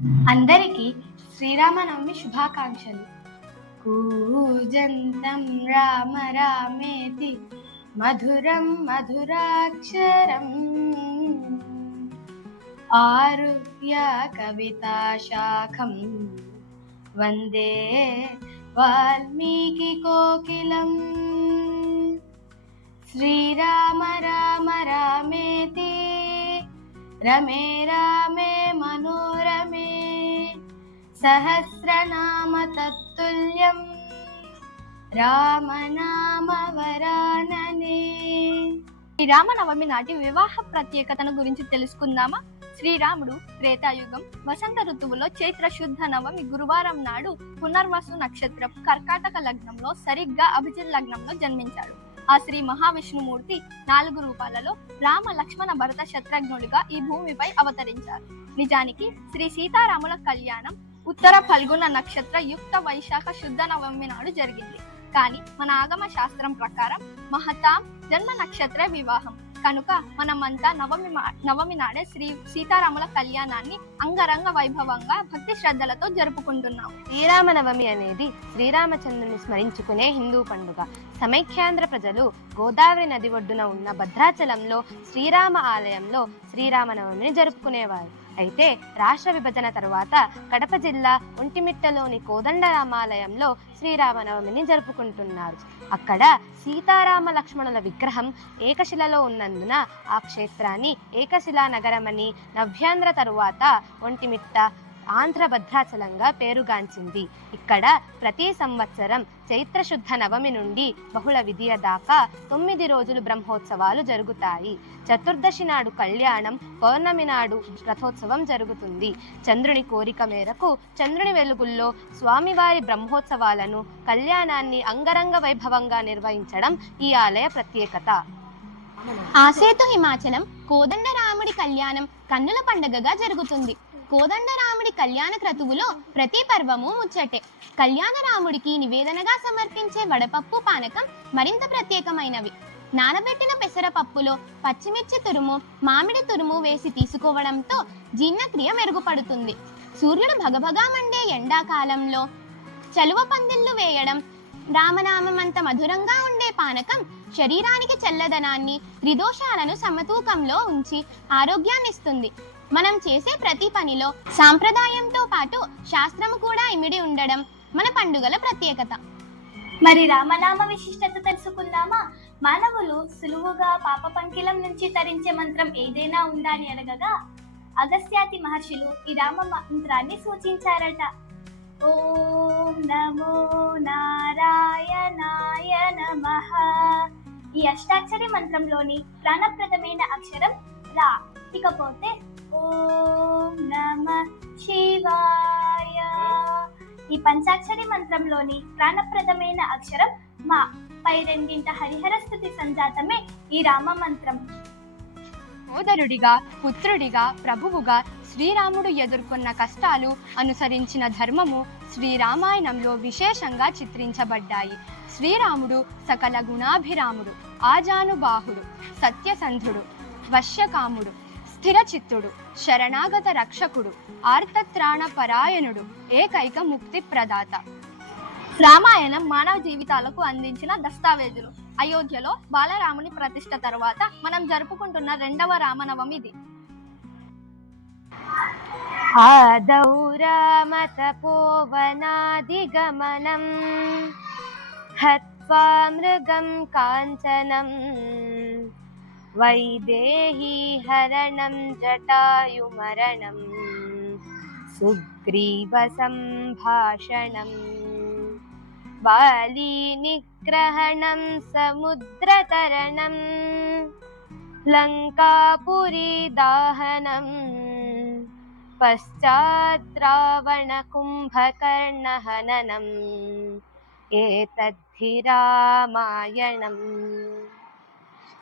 అందరికీ శ్రీరామనవమి శుభాకాంక్షలు. కూజంతం రామ రామేతి మధురం మధురాక్షరం ఆరుహ్య కవితాశాఖం వందే వాల్మీకి కోకిలం. శ్రీరామ రామ రామేతి రమే రామే మనోరమే సహస్రనామ తత్తుల్యం రామనామ వరాననే. శ్రీరామనవమి నాటి వివాహ ప్రత్యేకతను గురించి తెలుసుకుందామా? శ్రీరాముడు త్రేతాయుగం వసంత ఋతువులో చైత్ర శుద్ధ నవమి గురువారం నాడు పునర్వసు నక్షత్రం కర్కాటక లగ్నంలో సరిగ్గా అభిజిత్ లగ్నంలో జన్మించాడు. ఆ శ్రీ మహావిష్ణుమూర్తి 4 రూపాలలో రామ లక్ష్మణ భరత శత్రుఘ్నులుగా ఈ భూమిపై అవతరించారు. నిజానికి శ్రీ సీతారాముల కళ్యాణం ఉత్తర ఫల్గుణ నక్షత్ర యుక్త వైశాఖ శుద్ధ నవమి నాడు జరిగింది. కానీ మన ఆగమ శాస్త్రం ప్రకారం మహతాం జన్మ నక్షత్ర వివాహం కనుక మనమంతా నవమి నాడే శ్రీ సీతారాముల కళ్యాణాన్ని అంగరంగ వైభవంగా భక్తి శ్రద్ధలతో జరుపుకుంటున్నాం. శ్రీరామనవమి అనేది శ్రీరామచంద్రుని స్మరించుకునే హిందూ పండుగ. సమైఖ్యాంధ్ర ప్రజలు గోదావరి నది ఒడ్డున ఉన్న భద్రాచలంలో శ్రీరామ ఆలయంలో శ్రీరామనవమిని జరుపుకునేవారు. అయితే రాష్ట్ర విభజన తరువాత కడప జిల్లా ఒంటిమిట్టలోని కోదండరామాలయంలో శ్రీరామనవమిని జరుపుకుంటున్నారు. అక్కడ సీతారామ లక్ష్మణుల విగ్రహం ఏకశిలలో ఉన్నందున ఆ క్షేత్రాన్ని ఏకశిలా నగరమని, నవ్యాంధ్ర తరువాత ఒంటిమిట్ట ఆంధ్ర భద్రాచలంగా పేరుగాంచింది. ఇక్కడ ప్రతి సంవత్సరం చైత్రశుద్ధ నవమి నుండి బహుళ విధియ దాకా 9 రోజులు బ్రహ్మోత్సవాలు జరుగుతాయి. చతుర్దశి నాడు కళ్యాణం, పౌర్ణమి నాడు రథోత్సవం జరుగుతుంది. చంద్రుని కోరిక మేరకు చంద్రుని వెలుగుల్లో స్వామివారి బ్రహ్మోత్సవాలను, కళ్యాణాన్ని అంగరంగ వైభవంగా నిర్వహించడం ఈ ఆలయ ప్రత్యేకత. ఆసేతు హిమాచలం కోదండరాముడి కళ్యాణం కన్నుల పండుగగా జరుగుతుంది. కోదండరాముడి కళ్యాణ క్రతువులో ప్రతి పర్వము ముచ్చటే. కళ్యాణరాముడికి నివేదనగా సమర్పించే వడపప్పు పానకం మరింత ప్రత్యేకమైనవి. నానబెట్టిన పెసరపప్పులో పచ్చిమిర్చి తురుము, మామిడి తురుము వేసి తీసుకోవడంతో జీర్ణక్రియ మెరుగుపడుతుంది. సూర్యుడు భగభగా మండే ఎండాకాలంలో చలువ పందిళ్లు వేయడం, రామనామంత మధురంగా ఉండే పానకం శరీరానికి చల్లదనాన్ని, త్రిదోషాలను సమతూకంలో ఉంచి ఆరోగ్యాన్నిస్తుంది. మనం చేసే ప్రతి పనిలో సాంప్రదాయంతో పాటు శాస్త్రము కూడా ఇమిడి ఉండడం మన పండుగల ప్రత్యేకత. మరి రామనామ విశిష్టత తెలుసుకుందామా? మానవులు సులువుగా పాప పంకిలం నుంచి తరించే మంత్రం ఏదైనా ఉందా అని అడగగా అగస్త్యాది మహర్షులు ఈ రామ మంత్రాన్ని సూచించారట. ఓం నమో నారాయణాయ నమః. ఈ అష్టాక్షరి మంత్రంలోని ప్రాణప్రదమైన అక్షరం రా. ఇకపోతే ఓం నమః శివాయ. ఈ పంచాక్షరి మంత్రంలోని ప్రాణప్రదమైన అక్షరం మా. పై రెండింట హరిహర స్తుతి సంజాతమే ఈ రామ మంత్రం. సోదరుడిగా, పుత్రుడిగా, ప్రభువుగా శ్రీరాముడు ఎదుర్కొన్న కష్టాలు, అనుసరించిన ధర్మము శ్రీరామాయణంలో విశేషంగా చిత్రించబడ్డాయి. శ్రీరాముడు సకల గుణాభిరాముడు, ఆజానుబాహుడు, సత్యసంధుడు, వశ్యకాముడు, స్థిరచిత్తుడు, శరణాగత రక్షకుడు, ఆర్తత్రాణ పరాయణుడు, ఏకైక ముక్తి ప్రదాత. రామాయణం మానవ జీవితాలకు అందించిన దస్తావేజులు. అయోధ్యలో బాలరాముని ప్రతిష్ఠ తరువాత మనం జరుపుకుంటున్న 2వ రామనవమి ఇది. ఆదౌ రామ తపోవనాదిగమనం హత్వా మృగం కాంచనం వైదేహీ హరణం జటాయుమరణం సుగ్రీవ సంభాషణం వాలీ నిగ్రహణం సముద్రతరణం లంకాపురీ దాహనం పశ్చాత్ రావణ కుంభకర్ణ హననం ఏతద్ధి రామాయణం.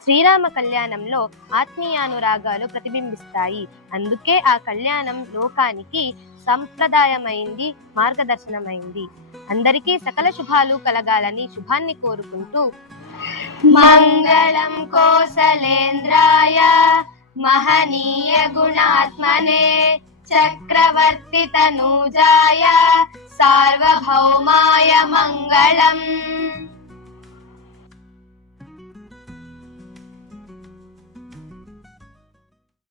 శ్రీరామ కళ్యాణంలో ఆత్మీయానురాగాలు ప్రతిబింబిస్తాయి. అందుకే ఆ కళ్యాణం లోకానికి సంప్రదాయమైంది, మార్గదర్శనమైంది. అందరికీ సకల శుభాలు కలగాలని శుభాన్ని కోరుకుంటూ మంగళం కోసలేంద్రాయ మహనీయ గుణాత్మనే చక్రవర్తి తనూజాయ సార్వభౌమాయ మంగళం.